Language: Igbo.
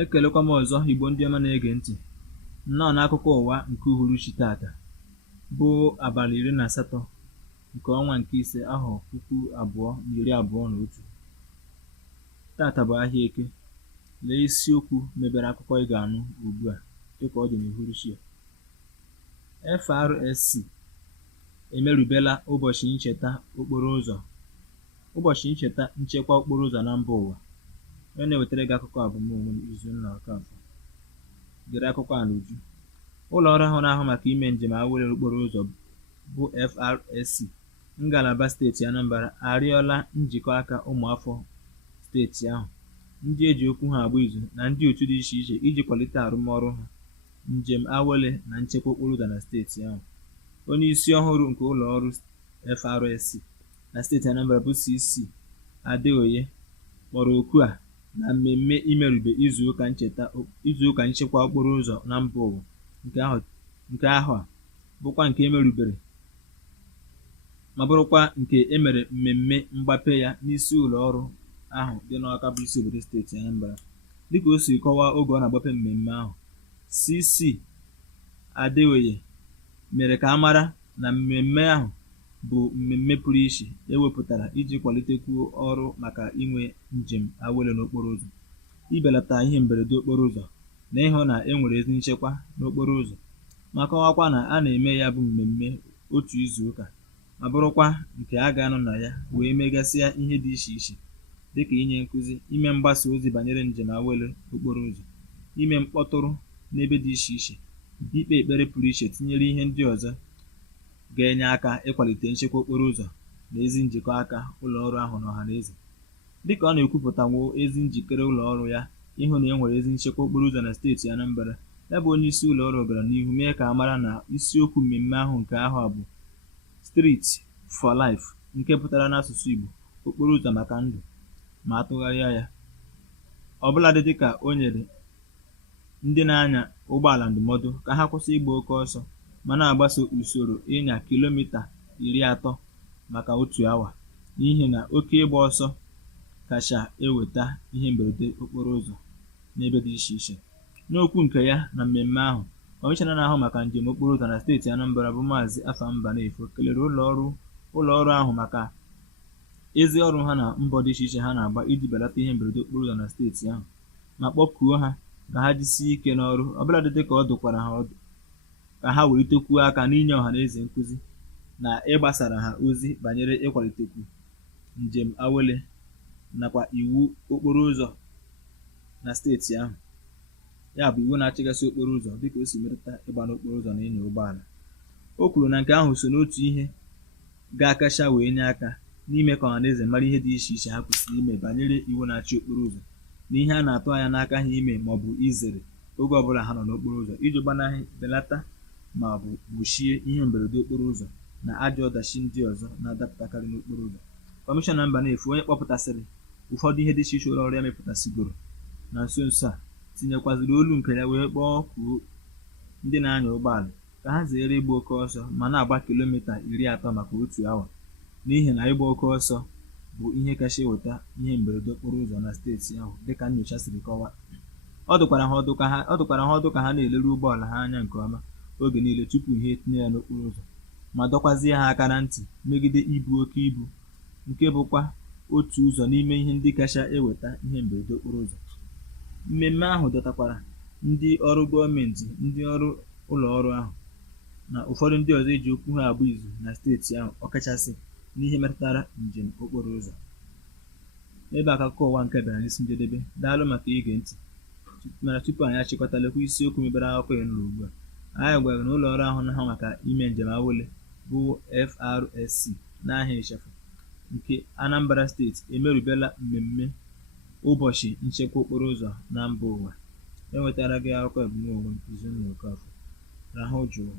Ekelekwa m ọzọ Igbo ndị ọma na-ege ntị. Nnọọ n'akụkọ ụwa nke uhuruchi tata bụ abalị 18 nke ọnwa nke ise ahọ 2021. Tata bụ ahịa Eke. Lee isiokwu mebere akụkọ ị ga-anụ ugbu a dịka ọ dị n'uhuruchi a. FRSC emerụbela ụbọchị ncheta okporo ụzọ. Ụbọchị ncheta nchekwa okporo ụzọ na mba ụwa. Onye na-ewetara gị akụkọ a bụ m onwe m, Izunna Okafọ. Gere akụkọ a n'uju. Ụlọ ọrụ ahụ na-ahụ maka ime njem awele okporo ụzọ bụ FRSC ngalaba steeti Anambra arịọla njikọ aka ụmụafọ steeti ahụ, ndị eji okwu ha agba izu na ndị otu dị iche iche iji kwalite arụmọrụ ha njem awele na nchekwa okporo ụzọ na steeti ahụ. Onye isi ọhụrụ nke ụlọ ọrụ FRSC na steeti Anambra bụ CC Adeoye kpọrọ oku a na mmemme imerube izuụka nchekwa okporo ụzọ na mba ụwa nke ahụ a bụkwa nke emerubere ma bụrụkwa nke emere mmemme mgbape ya n'isi ụlọ ọrụ ahụ dị n'Awka bụ isi obodo steeti Anambra. Dịka o si kọwaa oge ọ na-agbape mmemme ahụ, CC Adeoye mere ka a mara na mmemme ahụ bụ mmemme pụrụ iche ewepụtara iji kwalitekwu ọrụ maka inwe njem awele n'okporo ụzọ, ibelata ihe mberede okporo ụzọ na ịhụ na e nwere ezi nchekwa n'okporo ụzọ, ma kọwakwa na a na-eme ya bụ mmemme otu izuụka ma bụrụkwa nke a ga-anọ na ya wee megasịa ihe dị iche iche dịka inye nkụzi, ime mgbasa ozi banyere njem awele okporo ụzọ, ime mkpọtụrụ n'ebe dị iche iche, ikpe ekpere pụrụ iche, tinyere ihe ndị ọzọ ga-enye aka ịkwalite nchekwa okporo ụzọ na ezi njikọ aka ụlọ ọrụ ahụ na ọha na eze. Dịka ọ na-ekwupụtanwu ezi njikere ụlọ ọrụ ya ịhụ na e nwere ezi nchekwa okporo ụzọ na steeti Anambra, ya bụ onye isi ụlọ ọrụ gara n'ihu mee ka a mara na isiokwu mmemme ahụ nke ahụ a bụ Street for Life, nke pụtara n'asụsụ Igbo okporo ụzọ maka ndụ ma atụgharịa ya, ọbụladị dịka o nyere ndị na-anya ụgbọala ndụmọdụ ka ha kwụsị ịgba oke ọsọ ma na-agbaso usoro ịnya kilomita 30 maka otu awa, n'ihi na oke ịgba ọsọ kacha eweta ihe mberede okporo ụzọ n'ebe dị iche iche. N'okwu nke ya na mmemme ahụ, kọmishọna na-ahụ maka njem okporo ụzọ na steeti Anambra bụ Maazị Afambanefo kelere ụlọ ọrụ ahụ maka ezi ọrụ ha na mbọ dị iche iche ha na-agba iji belata ihe mberede okporo ụzọ na steeti ahụ, ma kpọkuo ha ka ha jisie ike n'ọrụ, ọbụladị dịka ọ dụkwara ha ọdụ ka ha welitekwuo aka n'inye ọha na eze nkụzi na ịgbasara ha ozi banyere ịkwalitekwu njem awele nakwa iwu okporo ụzọ na steeti ahụ, ya bụ iwu na-achịgasị okporo ụzọ dịka o si metụta ịgba n'okporo ụzọ na ịnya ụgbọala. O kwuru na nke ahụ so n'otu ihe ga-akacha wee nye aka n'ime ka ọha na eze mara ihe dị iche iche ha kwesịrị ime banyere iwu na-achị okporo ụzọ na ihe a na-atụ anya n'aka ha ime ma ọ bụ izere oge ọbụla ha nọ n'okporo ụzọ iji gbanahị, belata ma ọ bụ gbochie ihe mberede okporo ụzọ na ajọ ọdachi ndị ọzọ na-adapụtakarị n'okporo ụzọ. Kọmishọna Mbanefo, onye kpọpụtasịrị ụfọdụ ihe dị iche iche ụlọ ọrụ ya mepụtasịgoro na nso nso a, tinyekwaziri olu nke ya wee kpọkuo ndị na-anya ụgbọala ka ha zere ịgba oke ọsọ ma na-agba kilomita 30 maka otu awa, n'ihi na ịgba oke ọsọ bụ ihe kacha eweta ihe mberede okporo ụzọ na steeti ahụ dịka nnyocha siri kọwaa. Ọ dụkwara ha ọdụ ka ha na-eleru ụgbọala ha anya nke ọma oge niile tupu ha etinye ya n'okporo ụzọ, ma dọkwazie ha aka na ntị megide ibu oke ibu, nke bụkwa otu ụzọ n'ime ihe ndị kacha eweta ihe mberede okporo ụzọ. Mmemme ahụ dọtakwara ndị ọrụ gọọmenti, ndị ọrụ ụlọ ọrụ ahụ na ụfọdụ ndị ọzọ eji okwu ha agba izu na steeti ahụ, ọkachasị n'ihe metụtara njem okporo ụzọ. Ebe akụkọ ụwa nke bịara n'isi njedebe. Daalụ maka ige ntị. Mana tupu anyị achịkọtalekwa isiokwu mebere akụkọ ya n'ụlọ ugbu a, anyị gwara na ụlọ ọrụ ahụ na-ahụ maka ime njem awele bụ FRSC n'aha ịchafụ nke Anambra steeti emerụbela mmemme ụbọchị nchekwa okporo ụzọ na mba ụwa. Enwetara gị akụkọ ebumnobi Izunna Okafọ. Rahụ jụụ.